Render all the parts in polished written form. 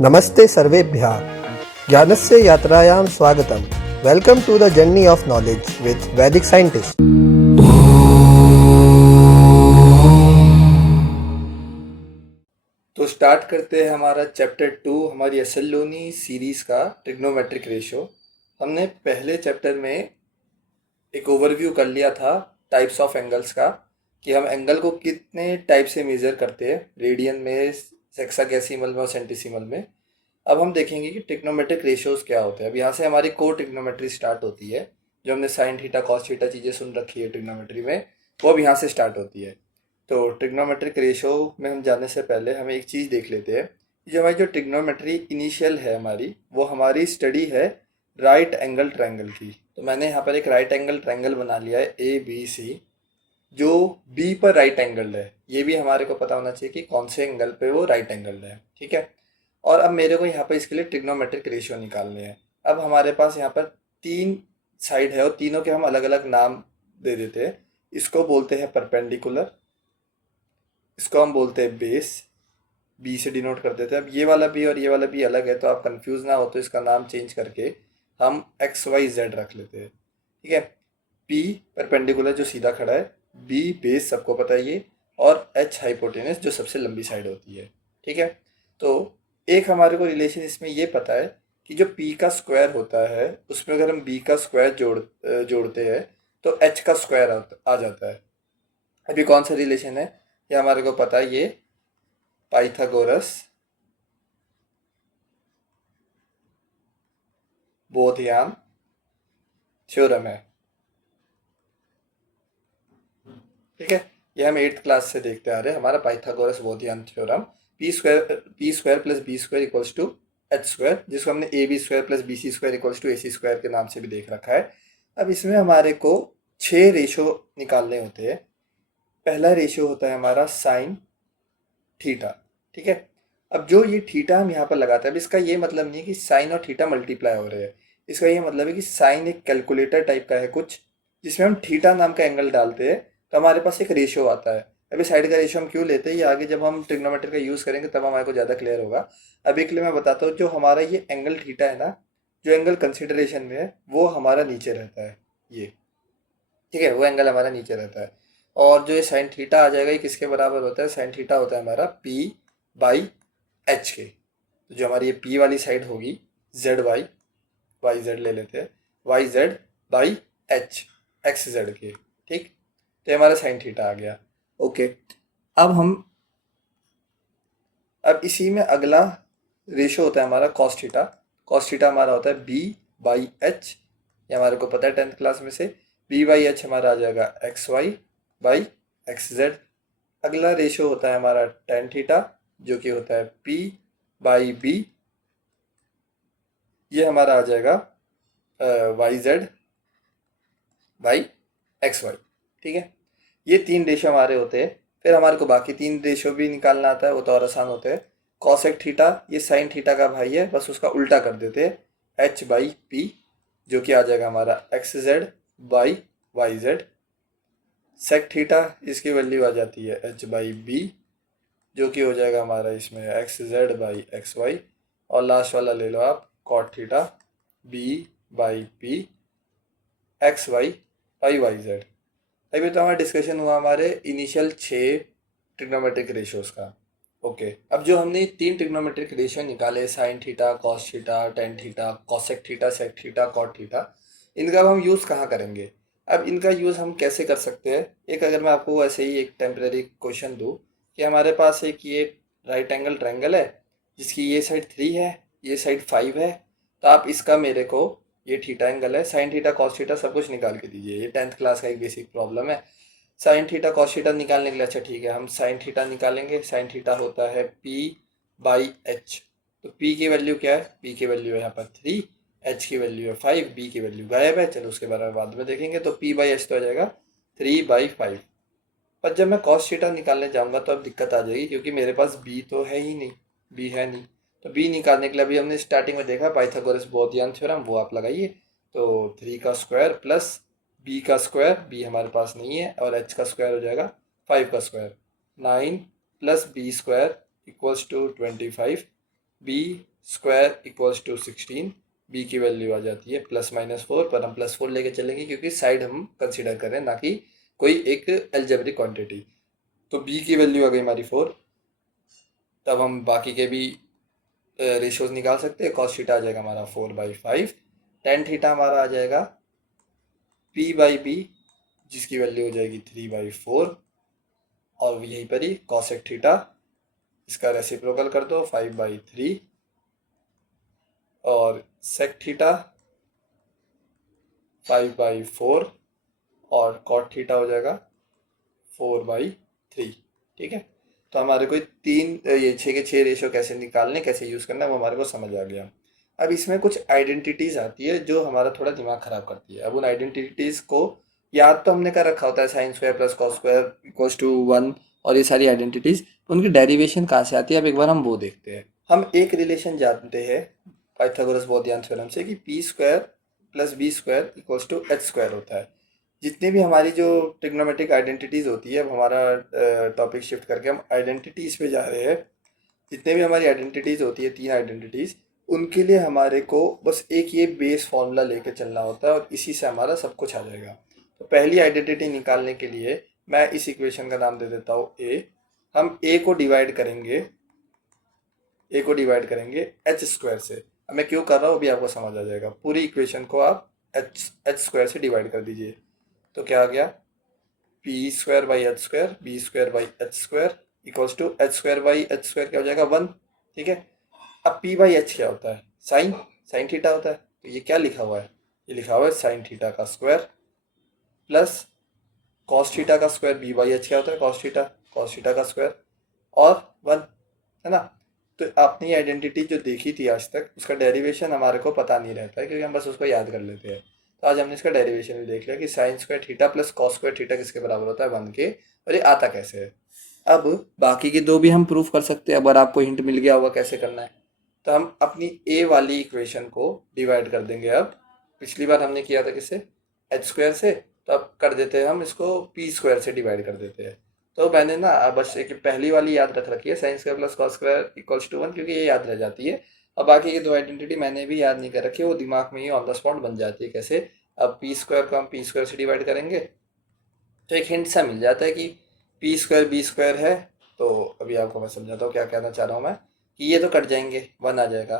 नमस्ते सर्वेभ्यः ज्ञानस्य यात्रायां स्वागतम। Welcome to the journey of knowledge with Vedic scientist. तो स्टार्ट करते हैं हमारा चैप्टर 2 हमारी एसएलओनी सीरीज़ का ट्रिग्नोमेट्रिक रेशो। हमने पहले चैप्टर में एक ओवरव्यू कर लिया था टाइप्स ऑफ एंगल्स का, कि हम एंगल को कितने टाइप से मेज़र करते हैं, रेडियन में, हेक्साडेसिमल में और सेंटीसीमल में। अब हम देखेंगे कि ट्रिग्नोमेट्रिक रेशियोज क्या होते हैं। अब यहाँ से हमारी कोर ट्रिग्नोमेट्री स्टार्ट होती है, जो हमने साइन थीटा कॉस थीटा चीज़ें सुन रखी है ट्रिग्नोमेट्री में, वो अब यहाँ से स्टार्ट होती है। तो ट्रिग्नोमेट्रिक रेशो में हम जाने से पहले हमें एक चीज़ देख लेते हैं कि जो हमारी जो ट्रिग्नोमेट्री इनिशियल है हमारी, वो हमारी स्टडी है राइट एंगल ट्रायंगल की। तो मैंने यहाँ पर एक राइट एंगल ट्रायंगल बना लिया है ABC, जो B पर राइट एंगल है। ये भी हमारे को पता होना चाहिए कि कौन से एंगल पे वो राइट एंगल है, ठीक है। और अब मेरे को यहाँ पर इसके लिए ट्रिग्नोमेट्रिक रेशियो निकालने हैं। अब हमारे पास यहाँ पर 3 साइड है और तीनों के हम अलग अलग नाम दे देते हैं। इसको बोलते हैं परपेंडिकुलर, इसको हम बोलते हैं बेस, बी से डिनोट कर देते हैं। अब ये वाला बी और ये वाला बी अलग है, तो आप कंफ्यूज ना हो तो इसका नाम चेंज करके हम XYZ रख लेते हैं, ठीक है। पी परपेंडिकुलर जो सीधा खड़ा है, बी बेस सबको पता है ये, और H हाइपोटेनस जो सबसे लंबी साइड होती है, ठीक है। तो एक हमारे को रिलेशन इसमें ये पता है कि जो P का स्क्वायर होता है उसमें अगर हम B का स्क्वायर जोड़ते हैं तो H का स्क्वायर आ जाता है। अभी कौन सा रिलेशन है ये हमारे को पता है, ये पाइथागोरस बोधियान थ्योरम है, ठीक है। ये हम 8th क्लास से देखते आ रहे हैं, हमारा Pythagoras Baudhayana theorem. P square plus B square equals to H square, जिसको हमने AB square plus BC square equals to AC square के नाम से भी देख रखा है। अब इसमें हमारे को 6 रेशो निकालने होते हैं। पहला रेशियो होता है हमारा साइन थीटा, ठीक है। अब जो ये थीटा हम यहाँ पर लगाते हैं, अब इसका ये मतलब नहीं है कि साइन और थीटा मल्टीप्लाई हो रहे हैं। इसका ये मतलब है कि साइन एक कैलकुलेटर टाइप का है कुछ, जिसमें हम थीटा नाम का एंगल डालते हैं तो हमारे पास एक रेशियो आता है। अभी साइड का रेशियो हम क्यों लेते हैं, ये आगे जब हम ट्रिग्नोमेट्री का यूज़ करेंगे तब हमारे को ज़्यादा क्लियर होगा। अभी के लिए मैं बताता हूँ, जो हमारा ये एंगल थीटा है ना, जो एंगल कंसिडरेशन में है वो हमारा नीचे रहता है, ये, ठीक है, वो एंगल हमारा नीचे रहता है। और जो ये साइन थीटा आ जाएगा, ये किसके बराबर होता है, साइन थीटा होता है हमारा P/H के। तो जो हमारी ये P वाली साइड होगी, YZ ले लेते हैं, YZ/H, XZ के, ठीक। तो ये हमारा साइन थीटा आ गया, ओके। अब इसी में अगला रेशो होता है हमारा कॉस थीटा। कॉस थीटा हमारा होता है B/H, ये हमारे को पता है 10th क्लास में से। B/H हमारा आ जाएगा XY/XZ। अगला रेशो होता है हमारा टेन थीटा, जो कि होता है P/B, ये हमारा आ जाएगा YZ/XY, ठीक है। ये 3 रेशो हमारे होते हैं। फिर हमारे को बाकी 3 रेशो भी निकालना आता है, वो तो और आसान होते हैं। कॉसेक थीटा, ये साइन थीटा का भाई है, बस उसका उल्टा कर देते हैं, H/P, जो कि आ जाएगा हमारा XZ/YZ। सेक थीटा, इसकी वैल्यू आ जाती है H/B, जो कि हो जाएगा हमारा इसमें XZ/XY। और लास्ट वाला ले लो आप कॉट थीटा, B/P, XY/YZ। अभी तो हमारा डिस्कशन हुआ हमारे इनिशियल 6 ट्रिग्नोमेट्रिक रेशियोज का, ओके। अब जो हमने 3 ट्रिग्नोमेट्रिक रेशियो निकाले, sine theta, cos theta, tan theta, cosec theta, sec theta, cot theta, इनका अब हम यूज़ कहाँ करेंगे। अब इनका यूज़ हम कैसे कर सकते हैं, एक अगर मैं आपको ऐसे ही एक टेम्परेरी क्वेश्चन दूँ कि हमारे पास एक ये राइट एंगल ट्रायंगल है, जिसकी ये साइड 3 है, ये साइड 5 है, तो आप इसका मेरे को, ये थीटा एंगल है, साइन थीटा कॉस थीटा सब कुछ निकाल के दीजिए। ये 10th क्लास का एक बेसिक प्रॉब्लम है। साइन थीटा कॉस थीटा निकालने के लिए, अच्छा ठीक है, हम साइन थीटा निकालेंगे। साइन थीटा होता है P/H। तो P की वैल्यू क्या है, P की वैल्यू है यहाँ पर 3, H की वैल्यू है 5, B की वैल्यू गायब है, चलो उसके बारे में बाद में देखेंगे। तो P/H तो आ जाएगा 3/5। पर जब मैं कॉस थीटा निकालने जाऊँगा तो अब दिक्कत आ जाएगी, क्योंकि मेरे पास B तो है ही नहीं, B है नहीं। तो B निकालने के लिए अभी हमने स्टार्टिंग में देखा पाइथागोरस बोधियान थ्योरम, वो आप लगाइए। तो 3 का स्क्वायर प्लस B का स्क्वायर, B हमारे पास नहीं है, और H का स्क्वायर हो जाएगा 5 का square, 9 plus B square equals to 25। B square equals to 16, B की वैल्यू आ जाती है +-4, पर हम +4 लेके चलेंगे क्योंकि साइड हम कंसीडर कर रहे हैं, ना कि कोई एक एल्जेब्रिक क्वांटिटी। तो बी की वैल्यू आ गई हमारी 4। तब हम बाकी के भी रेशियोज निकाल सकते हैं। कॉस थीटा आ जाएगा हमारा 4/5, टेन थीटा हमारा आ जाएगा p/b, जिसकी वैल्यू हो जाएगी 3/4, और यहीं पर ही कॉसेक थीटा, इसका रेसिप्रोकल कर दो 5/3, और सेक थीटा 5/4, और कॉट थीटा हो जाएगा 4/3। ठीक है, तो हमारे को तीन ये 6 के 6 रेशो कैसे निकालने, कैसे यूज़ करना है, वो हमारे को समझ आ गया। अब इसमें कुछ आइडेंटिटीज़ आती है जो हमारा थोड़ा दिमाग ख़राब करती है। अब उन आइडेंटिटीज़ को याद तो हमने कर रखा होता है, sine square plus cos square equals to 1, और ये सारी आइडेंटिटीज़, उनकी डेरिवेशन कहाँ से आती है, अब एक बार हम वो देखते हैं। हम एक रिलेशन जानते हैं पाइथागोरस बोधियन थ्योरम से कि P square plus B square equals to H square होता है। जितनी भी हमारी जो ट्रिग्नोमेट्रिक आइडेंटिटीज़ होती है, अब हमारा टॉपिक शिफ्ट करके हम आइडेंटिटीज़ पे जा रहे हैं। जितने भी हमारी आइडेंटिटीज़ होती है, 3 आइडेंटिटीज़, उनके लिए हमारे को बस एक ये बेस फॉर्मूला लेके चलना होता है और इसी से हमारा सब कुछ आ जाएगा। तो पहली आइडेंटिटी निकालने के लिए मैं इस इक्वेशन का नाम दे देता हूँ ए। हम ए को डिवाइड करेंगे एच स्क्वायर से। अब मैं क्यों कर रहा हूँ अभी आपको समझ आ जाएगा। पूरी इक्वेशन को आप एच स्क्वायर से डिवाइड कर दीजिए। तो क्या आ गया, P square by H square, B square by H square equals to H square by H square, क्या हो जाएगा 1। ठीक है, अब पी बाई एच क्या होता है, साइन साइन थीटा होता है। तो ये क्या लिखा हुआ है, ये लिखा हुआ है साइन थीटा का स्क्वायर प्लस कॉस थीटा का स्क्वायर। बी बाई एच क्या होता है, कॉस थीटा का स्क्वायर और 1, है ना। तो आपने ये आइडेंटिटी जो देखी थी आज तक, उसका डेरिवेशन हमारे को पता नहीं रहता है क्योंकि हम बस उसको याद कर लेते हैं। तो आज हमने इसका डेरिवेशन भी देख लिया कि sine square theta plus cos square theta किसके बराबर होता है, 1 के, और ये आता कैसे है। अब बाकी के दो भी हम प्रूफ कर सकते हैं, अगर आपको हिंट मिल गया होगा कैसे करना है। तो हम अपनी ए वाली इक्वेशन को डिवाइड कर देंगे। अब पिछली बार हमने किया था किससे, एच स्क्वायर से, तो अब कर देते हैं हम इसको पी स्क्वायर से डिवाइड कर देते हैं। तो मैंने ना बस एक पहली वाली याद रख रखी है, sine square plus cos square equals to 1, क्योंकि ये याद रह जाती है। और बाकी ये दो आइडेंटिटी मैंने भी याद नहीं कर रखी है, वो दिमाग में ही ऑन द स्पॉट बन जाती है। कैसे, अब पी स्क्वायर को हम पी स्क्वायर से डिवाइड करेंगे तो एक हिंट सा मिल जाता है कि पी स्क्वायर बी स्क्वायर है। तो अभी आपको मैं समझाता हूँ क्या कहना चाह रहा हूँ मैं, कि ये तो कट जाएंगे, 1 आ जाएगा।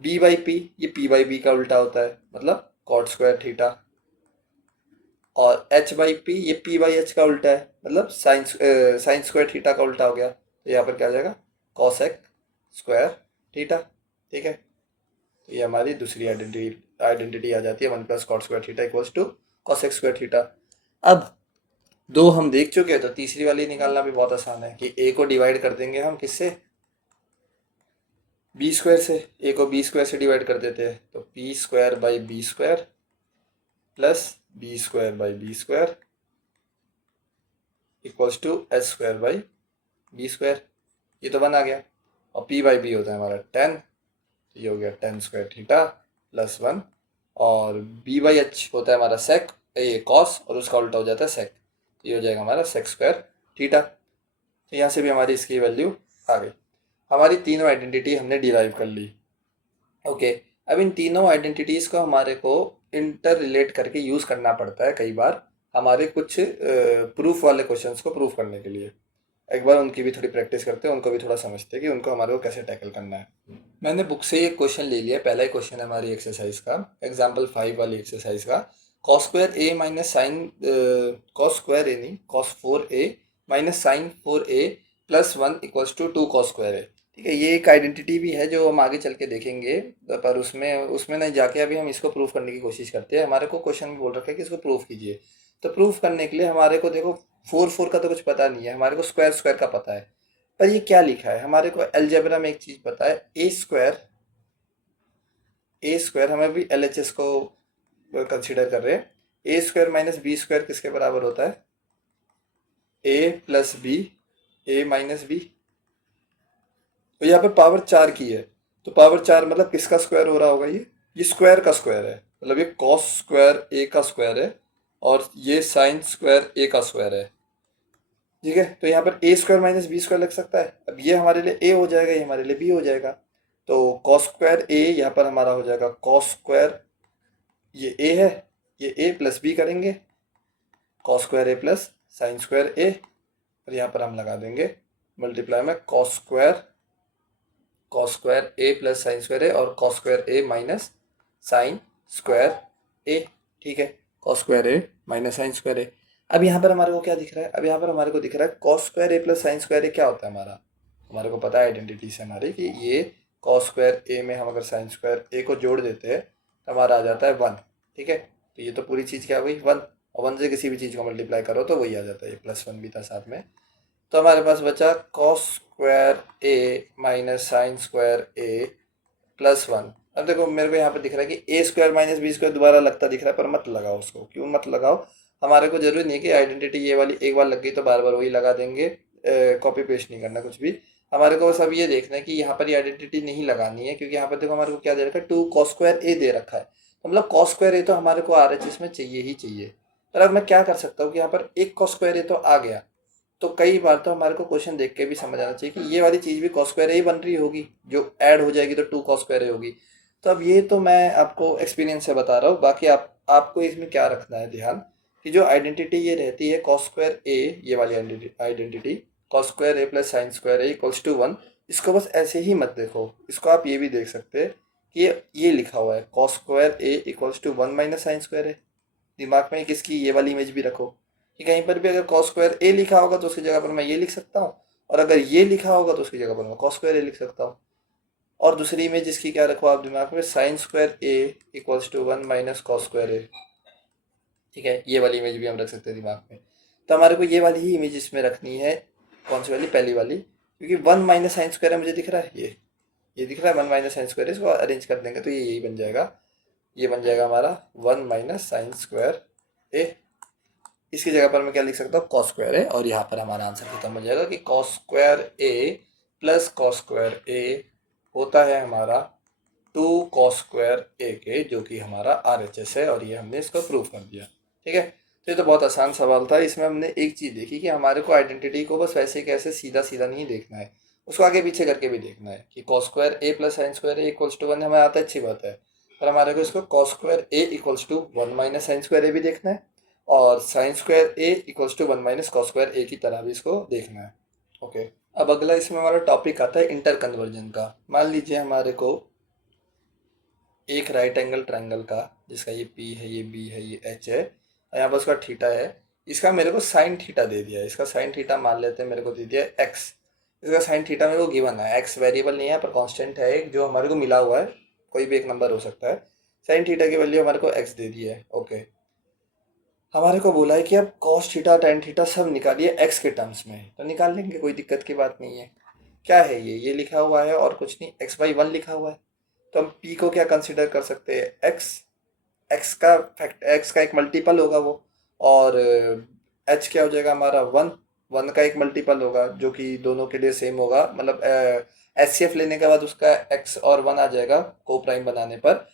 बी बाई पी, ये पी बाई बी का उल्टा होता है, मतलब कॉट स्क्वायर थीटा। और एच बाई पी, ये पी बाई एच का उल्टा है, मतलब साइन स्क्वायर थीटा का उल्टा हो गया। तो यहाँ पर क्या आ जाएगा, कॉसेक स्क्वायर थीटा। ठीक है, तो ये हमारी दूसरी आइडेंटिटी आ जाती है, 1 plus cot square theta equals to cosec square theta. अब दो हम देख चुके हैं, तो तीसरी वाली निकालना भी बहुत आसान है कि ए को डिवाइड कर देंगे हम किससे, बी स्क्वायर से। ए को बी स्क्वायर से डिवाइड कर देते हैं, तो P square by B square plus B square by B square equals to H square by B square. ये तो 1 आ गया, और पी बाई बी होता है हमारा 10, ये हो गया 10 स्क्वायर थीटा प्लस 1, और बी बाई एच होता है हमारा सेक, ये कॉस, और उसका उल्टा हो जाता है सेक, तो ये हो जाएगा हमारा सेक स्क्वायर थीटा। तो यहाँ से भी हमारी इसकी वैल्यू आ गई। हमारी तीनों आइडेंटिटी हमने डिराइव कर ली। ओके, अब इन तीनों आइडेंटिटीज़ को हमारे को इंटर रिलेट करके यूज़ करना पड़ता है कई बार, हमारे कुछ प्रूफ वाले क्वेश्चंस को प्रूफ करने के लिए। एक बार उनकी भी थोड़ी प्रैक्टिस करते हैं, उनको भी थोड़ा समझते हैं कि उनको हमारे को कैसे टैकल करना है। मैंने बुक से एक क्वेश्चन ले लिया। पहला ही क्वेश्चन है हमारी एक्सरसाइज का, एग्जाम्पल 5 वाली एक्सरसाइज का। Cos square A minus sine, cos square A नहीं, cos 4a minus sine 4a plus 1 equals to 2 cos square है। ठीक है, ये एक आइडेंटिटी भी है जो हम आगे चल के देखेंगे, पर उसमें उसमें नहीं जाके अभी हम इसको प्रूफ करने की कोशिश करते हैं। हमारे को क्वेश्चन में बोल रखा है कि इसको प्रूफ कीजिए। तो प्रूफ करने के लिए हमारे को देखो 4 का तो कुछ पता नहीं है, हमारे को स्क्वायर स्क्वायर का पता है। पर ये क्या लिखा है, हमारे को अलजेब्रा में एक चीज़ पता है, ए स्क्वायर हमें भी LHS को कंसीडर कर रहे हैं। ए स्क्वायर माइनस बी स्क्वायर किसके बराबर होता है, ए प्लस बी, ए माइनस बी। तो यहाँ पे पावर 4 की है, तो पावर 4 मतलब किसका स्क्वायर हो रहा होगा, ये स्क्वायर का स्क्वायर है, मतलब ये कॉस स्क्वायर ए का स्क्वायर है, और ये साइन स्क्वायर ए का स्क्वायर है। ठीक है, तो यहाँ पर ए स्क्वायर माइनस बी स्क्वायर लग सकता है। अब ये हमारे लिए ए हो जाएगा, ये हमारे लिए बी हो जाएगा। तो कॉस स्क्वायर ए यहाँ पर हमारा हो जाएगा कॉस स्क्वायर, ये ए है, ये ए प्लस बी करेंगे, cos square A plus sine square ए, और यहाँ पर हम लगा देंगे मल्टीप्लाई में cos square A plus sine square ए और cos square A minus sine square A. ठीक है, cos square A minus sine square ए। अब यहाँ पर हमारे को क्या दिख रहा है? अब यहाँ पर हमारे को दिख रहा है cos square A plus sine square ए क्या होता है हमारा, हमारे को पता है आइडेंटिटी से हमारी कि ये कॉस स्क्वायर ए में हम अगर साइन स्क्वायर ए को जोड़ देते हैं तो हमारा आ जाता है 1। ठीक है, तो ये तो पूरी चीज़ क्या हो गई 1, और 1 से किसी भी चीज़ को मल्टीप्लाई करो तो वही आ जाता है, ये +1 भी था साथ में। तो हमारे पास बचा cos square A minus sine square ए +1। अब देखो मेरे को यहाँ पर दिख रहा है कि ए स्क्वायर माइनस बी स्क्वायर दोबारा लगता दिख रहा है, पर मत लगाओ उसको। क्यों मत लगाओ? हमारे को जरूरी नहीं है कि आइडेंटिटी ये वाली एक बार लग गई तो बार बार वही लगा देंगे, कॉपी पेस्ट नहीं करना कुछ भी। हमारे को बस अब ये देखना है कि यहाँ पर ये आइडेंटिटी नहीं लगानी है, क्योंकि यहाँ पर देखो हमारे को क्या दे रखा है 2 कॉस स्क्वायर ए दे रखा है, तो मतलब कॉस स्क्वायर ए तो हमारे को RHS में चाहिए ही चाहिए। पर अब मैं क्या कर सकता हूँ कि यहाँ पर एक कॉस स्क्वायर ए तो आ गया, तो कई बार तो हमारे को क्वेश्चन देख के भी समझ आना चाहिए कि ये वाली चीज़ भी कॉस स्क्वायर ए बन रही होगी, जो ऐड हो जाएगी तो 2 कॉस स्क्वायर ए होगी। तो अब ये तो मैं आपको एक्सपीरियंस से बता रहा हूँ, बाकी आपको इसमें क्या रखना है ध्यान कि जो आइडेंटिटी ये रहती है कॉस स्क्वायर ए, ये वाली identity cos square A plus sine square A equals to 1, इसको बस ऐसे ही मत देखो, इसको आप ये भी देख सकते हैं कि ये लिखा हुआ है cos square A equals to 1 minus sine square A. दिमाग में किसकी ये वाली इमेज भी रखो कि कहीं पर भी अगर कॉस स्क्वायर ए लिखा होगा तो उसकी जगह पर मैं ये लिख सकता हूँ, और अगर ये लिखा होगा तो उसकी जगह पर मैं कॉस स्क्वायर ए लिख सकता हूँ। और दूसरी इमेज इसकी क्या रखो आप दिमाग में, sine square A equals to 1 minus cos square A. ठीक है, ये वाली इमेज भी हम रख सकते हैं दिमाग में। तो हमारे को ये वाली ही इमेज इसमें रखनी है, कौन सी वाली, पहली वाली, क्योंकि 1 माइनस साइन स्क्वायर है मुझे दिख रहा है, ये दिख रहा है 1 माइनस साइन स्क्वायर, इसको अरेंज कर देंगे तो ये यही बन जाएगा, ये बन जाएगा हमारा 1 माइनस साइन स्क्वायर ए। इसकी जगह पर मैं क्या लिख सकता हूँ, कॉस स्क्वायर ए, और यहाँ पर हमारा आंसर खत्म हो जाएगा कि cos square A plus cos square ए होता है हमारा 2 कॉस स्क्वायर ए के, जो कि हमारा RHS है, और ये हमने इसको प्रूव कर दिया। ठीक है, तो ये तो बहुत आसान सवाल था। इसमें हमने एक चीज़ देखी कि हमारे को आइडेंटिटी को बस वैसे कैसे सीधा सीधा नहीं देखना है, उसको आगे पीछे करके भी देखना है कि cos square A plus sine square A equals to 1 हमें आता है, अच्छी बात है, पर हमारे को इसको cos square A equals to 1 minus sine square A भी देखना है, और sine square A equals to 1 minus cos square A की तरह भी इसको देखना है। ओके, अब अगला इसमें हमारा टॉपिक आता है इंटर कन्वर्जन का। मान लीजिए हमारे को एक राइट एंगल ट्रायंगल का, जिसका ये P है, ये B है, ये H है, और यहाँ पर उसका थीटा है, इसका मेरे को साइन थीटा दे दिया है। इसका साइन थीटा मान लेते हैं मेरे को दे दिया है x, इसका साइन थीटा मेरे को गिवन है, x वेरिएबल नहीं है पर कांस्टेंट है एक, जो हमारे को मिला हुआ है, कोई भी एक नंबर हो सकता है। साइन थीटा की वैल्यू हमारे को x दे दी है। ओके, हमारे को बोला है कि अब कॉस थीटा टेन थीटा सब निकालिए x के टर्म्स में, तो निकाल लेंगे, कोई दिक्कत की बात नहीं है। क्या है ये लिखा हुआ है और कुछ नहीं, x/1 लिखा हुआ है, तो हम p को क्या कंसिडर कर सकते हैं, x का एक मल्टीपल होगा वो, और h क्या हो जाएगा हमारा 1 का एक मल्टीपल होगा, जो कि दोनों के लिए सेम होगा, मतलब HCF लेने के बाद उसका x और 1 आ जाएगा को प्राइम बनाने पर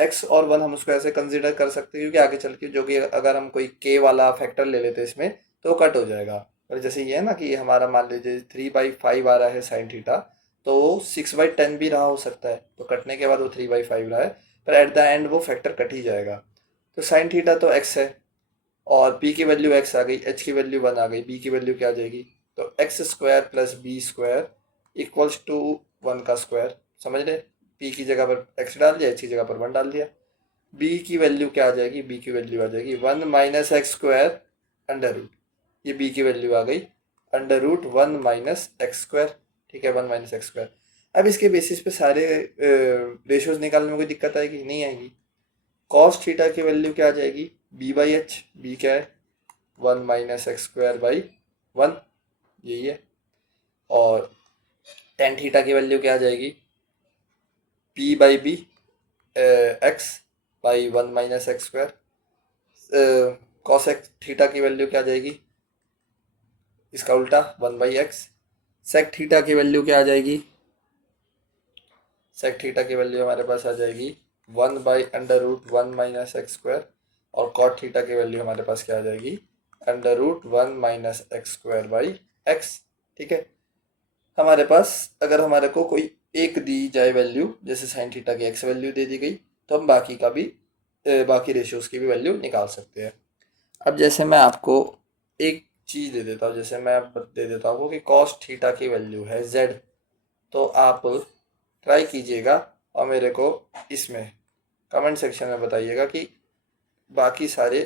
x और 1 हम उसको ऐसे कंसिडर कर सकते हैं, क्योंकि आगे चल के जो कि अगर हम कोई k वाला फैक्टर ले लेते हैं इसमें तो कट हो जाएगा। और जैसे ये है ना कि हमारा मान लीजिए 3/5 आ रहा है साइन थीटा, तो 6/10 भी रहा हो सकता है, तो कटने के बाद वो 3/5 रहा है, पर एट द एंड वो फैक्टर कट ही जाएगा। तो साइन थीटा तो x है, और p की वैल्यू x आ गई, h की वैल्यू 1 आ गई, b की वैल्यू क्या आ जाएगी, तो x square plus B square equals to 1 का स्क्वायर। समझ रहे, p की जगह पर x डाल दिया, h की जगह पर 1 डाल दिया। b की वैल्यू क्या आ जाएगी, b की वैल्यू आ जाएगी 1 minus X square under root, ये b की वैल्यू आ गई under root 1 minus X square. ठीक है, 1 माइनस एक्स स्क्वायर। अब इसके बेसिस पे सारे रेशियोज निकालने में कोई दिक्कत आएगी, नहीं आएगी। कॉस थीटा की वैल्यू क्या आ जाएगी, b/h, b क्या है 1 माइनस एक्स स्क्वायर बाई 1, यही है। और टेन थीटा की वैल्यू क्या आ जाएगी, p/b x by 1 minus X square. Cos x theta की वैल्यू क्या आ जाएगी, इसका उल्टा 1/x। सेक थीटा की वैल्यू क्या आ जाएगी, सेक थीटा की वैल्यू हमारे पास आ जाएगी 1 by under root 1 minus X square. और कॉट थीटा की वैल्यू हमारे पास क्या आ जाएगी, under root 1 minus X square by X. ठीक है, हमारे पास अगर हमारे को कोई एक दी जाए वैल्यू, जैसे साइन थीटा की एक्स वैल्यू दे दी गई, तो हम बाकी का भी बाकी रेशियोज़ की भी वैल्यू निकाल सकते हैं। अब जैसे मैं आपको एक चीज़ दे देता हूँ, जैसे मैं अब दे देता हूँ कि कॉस थीटा की वैल्यू है z, तो आप ट्राई कीजिएगा और मेरे को इसमें कमेंट सेक्शन में बताइएगा कि बाकी सारे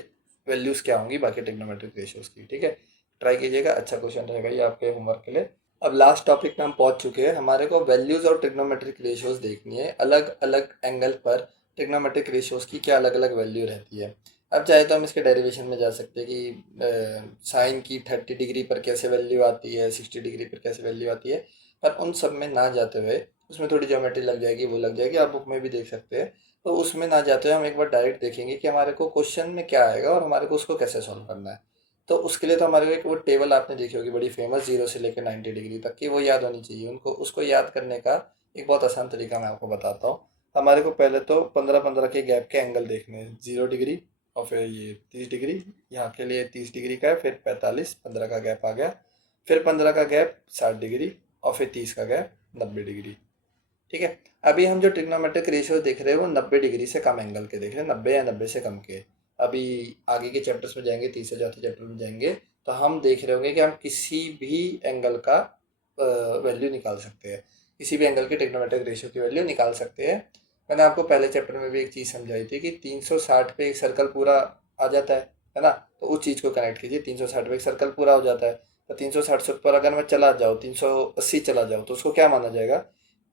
वैल्यूज़ क्या होंगी बाकी ट्रिग्नोमेट्रिक रेशियोज़ की। ठीक है, ट्राई कीजिएगा, अच्छा क्वेश्चन रहेगा ये आपके होमवर्क के लिए। अब लास्ट टॉपिक पे हम पहुंच चुके हैं। हमारे को वैल्यूज़ और ट्रिग्नोमेट्रिक रेशियोज़ देखनी है, अलग अलग एंगल पर ट्रिग्नोमेट्रिक रेशियोज़ की क्या अलग अलग वैल्यू रहती है। अब चाहे तो हम इसके डेरिवेशन में जा सकते हैं कि साइन की 30 डिग्री पर कैसे वैल्यू आती है, 60 डिग्री पर कैसे वैल्यू आती है, पर उन सब में ना जाते हुए, उसमें थोड़ी ज्योमेट्री लग जाएगी, वो लग जाएगी, आप बुक में भी देख सकते हैं। तो उसमें ना जाते हुए हम एक बार डायरेक्ट देखेंगे कि हमारे को क्वेश्चन में क्या आएगा और हमारे को उसको कैसे सॉल्व करना है। तो उसके लिए तो हमारे को एक वो टेबल आपने देखी होगी बड़ी फेमस, 0 से लेकर 90 डिग्री तक की, वो याद होनी चाहिए उनको। उसको याद करने का एक बहुत आसान तरीका मैं आपको बताता हूँ। हमारे को पहले तो 15-15 के गैप के एंगल देखने हैं, 0 डिग्री और फिर ये 30 डिग्री, यहाँ के लिए 30 डिग्री का है, फिर 45, 15 का गैप आ गया, फिर 15 का गैप 60 डिग्री और फिर 30 का गैप 90 डिग्री। ठीक है, अभी हम जो ट्रिग्नोमेट्रिक रेशियो देख रहे हैं वो 90 डिग्री से कम एंगल के देख रहे हैं, 90 या 90 से कम के। अभी आगे के चैप्टर्स में जाएंगे, तीसरे चौथे चैप्टर में जाएंगे, तो हम देख रहे होंगे कि हम किसी भी एंगल का वैल्यू निकाल सकते हैं, किसी भी एंगल के ट्रिग्नोमेट्रिक रेशियो की वैल्यू निकाल सकते हैं। मैंने आपको पहले चैप्टर में भी एक चीज़ समझाई थी कि 360 पे एक सर्कल पूरा आ जाता है ना, तो उस चीज़ को कनेक्ट कीजिए, 360 पे एक सर्कल पूरा हो जाता है, तो 360 से ऊपर अगर मैं चला जाऊँ, 380 चला जाऊँ, तो उसको क्या माना जाएगा,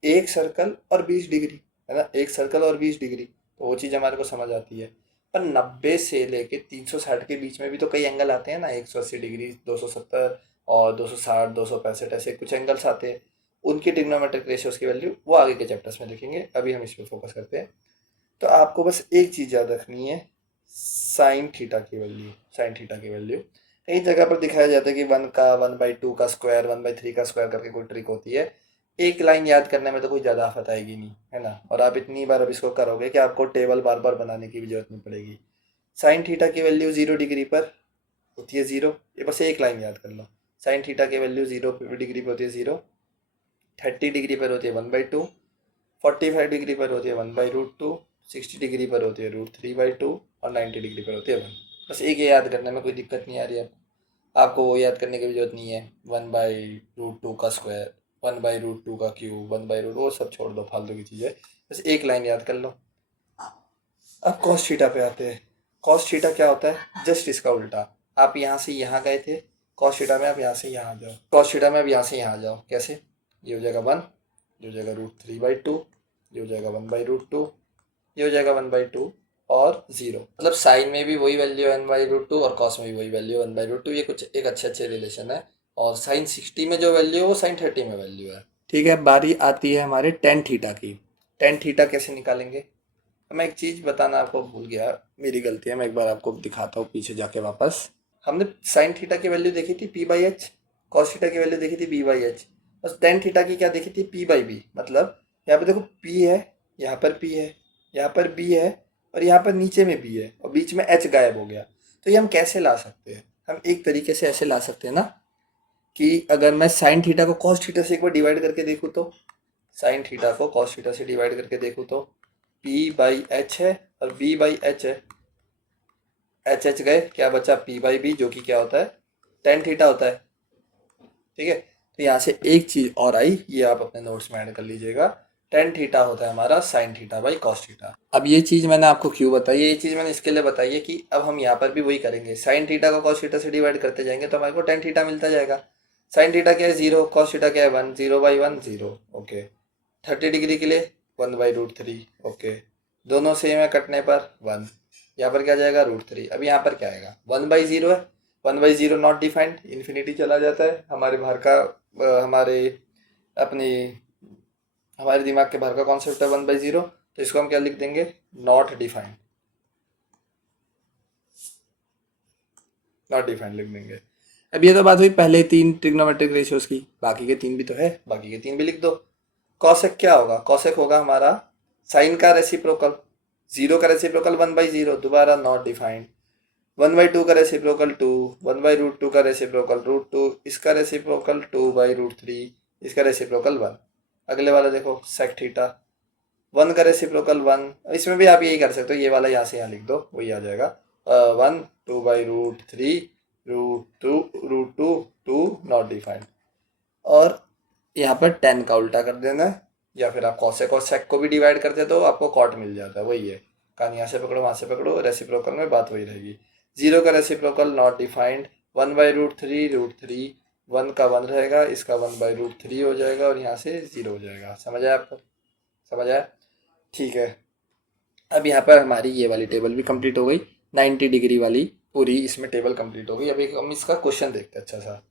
एक सर्कल और 20 डिग्री, है ना, एक सर्कल और 20 डिग्री, तो वो चीज़ हमारे को समझ आती है। पर 90 से लेके 360 के बीच में भी तो कई एंगल आते हैं ना, 180 डिग्री, 270 और 260, 265, ऐसे कुछ एंगल्स आते हैं। उनकी ट्रिग्नोमेट्रिक रेशियोज की वैल्यू वो आगे के चैप्टर्स में देखेंगे, अभी हम इस पर फोकस करते हैं। तो आपको बस एक चीज़ याद रखनी है, साइन थीटा की वैल्यू, साइन थीटा की वैल्यू कई जगह पर दिखाया जाता है कि 1/2 का स्क्वायर, 1/3 का स्क्वायर करके कोई ट्रिक होती है। एक लाइन याद करने में तो कोई ज़्यादा आफत आएगी नहीं, है ना, और आप इतनी बार अब इसको करोगे कि आपको टेबल बार बार बनाने की भी जरूरत नहीं पड़ेगी। साइन थीटा की वैल्यू 0 डिग्री पर होती है 0, ये बस एक लाइन याद कर लो। साइन थीटा की वैल्यू 0 डिग्री पर होती है 0, 30 डिग्री पर होती है 1/2, 45 डिग्री पर होती है 1/√2, 60 डिग्री पर होती है √3/2 और 90 डिग्री पर होती है 1। बस एक ये याद करने में कोई दिक्कत नहीं आ रही है आपको, वो याद करने की भी जरूरत नहीं है, 1/√2 का स्क्वायर, 1/√2 का क्यूब, 1/√, वो सब छोड़ दो, फालतू की चीज़ है, बस एक लाइन याद कर लो। अब कॉस थीटा पे आते हैं। कॉस थीटा क्या होता है, जस्ट इसका उल्टा। आप यहाँ से यहाँ गए थे, कॉस थीटा में आप यहाँ से यहाँ आ जाओ, कॉस थीटा में अब यहाँ से यहाँ आ जाओ, कैसे, ये हो जाएगा 1, ये हो जाएगा √3/2, ये हो जाएगा 1/√2, ये हो जाएगा 1/2 और 0, मतलब साइन में भी वही वैल्यू है 1/√2 और कॉस में भी वही वैल्यू है 1/√2, ये कुछ एक अच्छे रिलेशन है। और साइन 60 में जो वैल्यू है वो साइन 30 में वैल्यू है। ठीक है, बारी आती है हमारे टेन थीटा की। टेन थीटा कैसे निकालेंगे, मैं एक चीज़ बताना आपको भूल गया, मेरी गलती है, मैं एक बार आपको दिखाता हूँ पीछे जाके वापस। हमने साइन थीटा की वैल्यू देखी थी p/h, कॉस थीटा की वैल्यू देखी थी b/h, बस टेन थीटा की क्या देखी थी, p/b। मतलब यहाँ पे देखो p है, यहाँ पर p है, यहाँ पर b है और यहाँ पर नीचे में b है और बीच में h गायब हो गया। तो ये हम कैसे ला सकते हैं, हम एक तरीके से ऐसे ला सकते हैं ना, कि अगर मैं साइन थीटा को कॉस थीटा से एक बार डिवाइड करके देखूँ, तो साइन थीटा को कॉस थीटा से डिवाइड करके देखूँ तो p/h है और b/h है, h गए, क्या बचा p/b, जो कि क्या होता है, टेन थीटा होता है। ठीक है, तो यहाँ से एक चीज़ और आई, ये आप अपने नोट्स में ऐड कर लीजिएगा, टेन थीटा होता है हमारा sine theta by cos theta. अब ये चीज़ मैंने आपको क्यों बताई है, ये चीज़ मैंने इसके लिए बताई है कि अब हम यहाँ पर भी वही करेंगे, साइन थीटा को कॉस थीटा से डिवाइड करते जाएंगे तो हमारे को टेन थीटा मिलता जाएगा। साइन थीटा क्या है 0, कॉस थीटा क्या है 1, 0/1 0, ओके। 30 डिग्री के लिए 1/√3, ओके। दोनों सेम है, कटने पर 1, यहाँ पर क्या जाएगा √3। अब यहाँ पर क्या आएगा, 1/0 है, 1/0 नॉट डिफाइंड, इन्फिनिटी चला जाता है, हमारे बाहर का हमारे अपनी हमारे दिमाग के बाहर का कॉन्सेप्ट है 1/0, तो इसको हम क्या लिख देंगे, नॉट डिफाइंड, नॉट डिफाइंड लिख देंगे। अब ये तो बात हुई पहले तीन ट्रिग्नोमेट्रिक रेशियोज की, बाकी के तीन भी तो है, बाकी के तीन भी लिख दो। कॉसेक क्या होगा, कॉसेक होगा हमारा साइन का रेसिप्रोकल, 0 का रेसिप्रोकल 1/0, दोबारा नॉट डिफाइंड, 1/2 का रेसिप्रोकल 2, 1/√2 का रेसिप्रोकल √2, इसका रेसिप्रोकल 2/√3, इसका रेसिप्रोकल 1। अगले वाला देखो सेक थीटा, 1 का रेसिप्रोकल 1, इसमें भी आप यही कर सकते हो, ये वाला यहाँ से यहाँ लिख दो वही आ जाएगा, 1 2/√3 √2 नॉट डिफाइंड। और यहाँ पर 10 का उल्टा कर देना है, या फिर आप कॉसेक और सेक को भी डिवाइड करते तो आपको कॉट मिल जाता है, वही है। कान यहाँ से पकड़ो वहाँ से पकड़ो, रेसिप्रोकल में बात वही रहेगी। 0 का रेसिप्रोकल नॉट डिफाइंड, 1/√3 1 का 1 रहेगा, इसका 1/√3 हो जाएगा और यहाँ से 0 हो जाएगा। समझ आया आपको? समझ आया? ठीक है। अब यहाँ पर हमारी ये वाली टेबल भी कंप्लीट हो गई, 90 डिग्री वाली पूरी इसमें टेबल कंप्लीट हो गई। अब एक हम इसका क्वेश्चन देखते हैं अच्छा सा।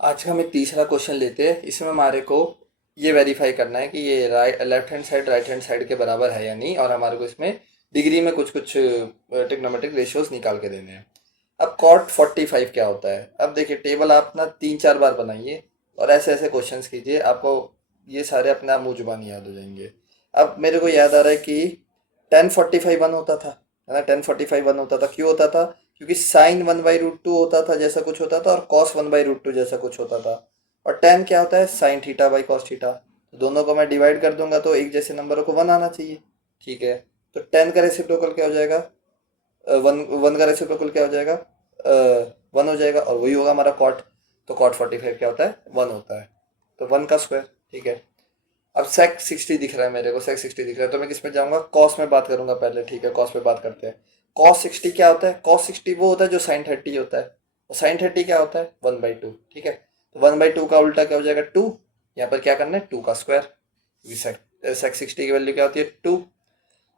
आज का हम एक तीसरा क्वेश्चन लेते हैं। इसमें हमारे को ये वेरीफाई करना है कि ये left hand side right hand side के बराबर है या नहीं, और हमारे को इसमें डिग्री में कुछ कुछ ट्रिग्नोमेट्रिक रेशियोज निकाल के देने हैं। अब कॉट 45 क्या होता है? अब देखिए टेबल आप ना 3-4 बार बनाइए और ऐसे ऐसे क्वेश्चंस कीजिए, आपको ये सारे अपने आप मुँह जुबानी याद हो जाएंगे। अब मेरे को याद आ रहा है कि 1045 1 होता था, है ना? 1045 1 होता था, क्यों होता था? क्योंकि साइन 1/√2 होता था जैसा कुछ होता था, और कॉस 1/√2 जैसा कुछ होता था। और tan क्या होता है? Sine theta by cos theta. तो दोनों को मैं डिवाइड कर दूंगा तो एक जैसे नंबरों को 1 आना चाहिए, ठीक है। तो 10 का रेसिप्रोकल क्या हो जाएगा? 1 का रेसिप्रोकल क्या हो जाएगा? 1 हो जाएगा, और वही होगा हमारा कॉट। तो कॉट 45 क्या होता है? 1 होता है। तो 1 का स्क्वायर, ठीक है। अब सेक 60 दिख रहा है मेरे को, सेक 60 दिख रहा है, तो मैं किस में जाऊंगा? कॉस में बात करूंगा पहले, ठीक है। कॉस पे बात करते हैं। कॉस 60 क्या होता है? कॉस 60 वो होता है जो साइन 30 होता है, और साइन 30 क्या होता है? 1/2, ठीक है। तो 1/2 का उल्टा क्या हो जाएगा? 2। यहाँ पर क्या करना है? 2 का स्क्वायर, क्योंकि सेक 60 की वैल्यू क्या होती है? 2।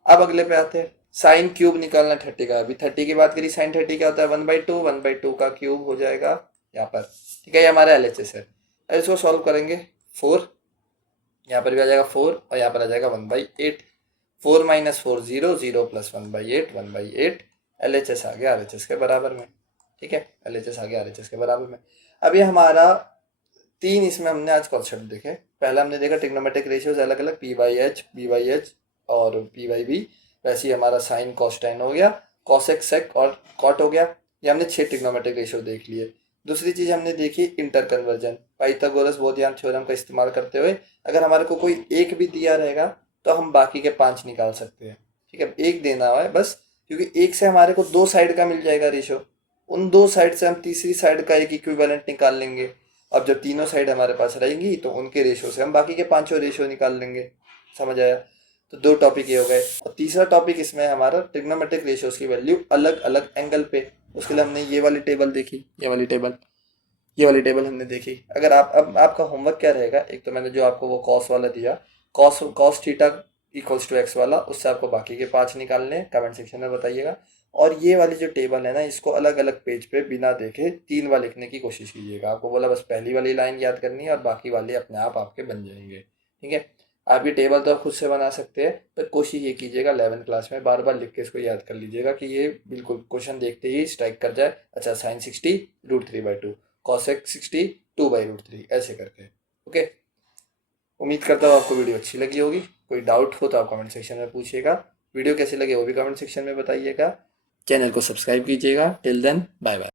अब अगले पे आते हैं, साइन क्यूब निकालना 30 का। अभी 30 की बात करी, साइन 30 क्या होता है? 1/2, 1/2 का क्यूब हो जाएगा यहाँ पर, ठीक है। ये हमारा LHS है। अब इसको सॉल्व करेंगे, 4 यहाँ पर भी आ जाएगा 4, और यहाँ पर आ जाएगा 1/8। 4 - 4 0, 0 + 1/8 1/8। LHS आ गया RHS के बराबर में, ठीक है। LHS आ गया RHS के बराबर में। अब ये हमारा 3 इसमें हमने आज कॉन्सेप्ट देखे। पहला हमने देखा ट्रिग्नोमेट्रिक रेशियोज अलग अलग, P/H, B/H और P/B। वैसे ही हमारा साइन कॉस tan हो गया, कॉसेक सेक और कॉट हो गया। ये हमने 6 ट्रिग्नोमेट्रिक रेशियो देख लिए। दूसरी चीज़ हमने देखी inter conversion, Pythagoras Baudhayana theorem का इस्तेमाल करते हुए अगर हमारे को कोई एक भी दिया रहेगा तो हम बाकी के 5 निकाल सकते हैं, ठीक है। एक देना हुआ है बस, क्योंकि एक से हमारे को 2 साइड का मिल जाएगा रेशो, उन 2 साइड से हम तीसरी साइड का एक इक्विवेलेंट निकाल लेंगे। अब जब तीनों साइड हमारे पास रहेंगी तो उनके रेशो से हम बाकी के 5 रेशो निकाल लेंगे। समझ आया? तो 2 टॉपिक ये हो गए। और तीसरा टॉपिक इसमें हमारा ट्रिग्नोमेट्रिक रेशियोज की वैल्यू अलग अलग एंगल पे, उसके लिए हमने ये वाली टेबल देखी, ये वाली टेबल हमने देखी। अगर आप, अब आपका होमवर्क क्या रहेगा? एक तो मैंने जो आपको वो कॉस वाला दिया, cos theta equals to X वाला, उससे आपको बाकी के 5 निकालने हैं, कमेंट सेक्शन में बताइएगा। और ये वाली जो टेबल है ना, इसको अलग अलग पेज पे बिना देखे 3 बार लिखने की कोशिश कीजिएगा। आपको बोला बस पहली वाली लाइन याद करनी है और बाकी वाले अपने आप आपके बन जाएंगे, ठीक है। आप ये टेबल तो आप खुद से बना सकते हैं, पर कोशिश ये कीजिएगा 11th क्लास में बार बार लिख के इसको याद कर लीजिएगा कि ये बिल्कुल क्वेश्चन देखते ही स्ट्राइक कर जाए। अच्छा, साइन 60 √3/2, कॉसेक 60 2/√3, ऐसे करके, ओके। उम्मीद करता हूँ आपको वीडियो अच्छी लगी होगी। कोई डाउट हो तो आप कमेंट सेक्शन में पूछिएगा। वीडियो कैसे लगे वो भी कमेंट सेक्शन में बताइएगा। चैनल को सब्सक्राइब कीजिएगा। Till then bye bye.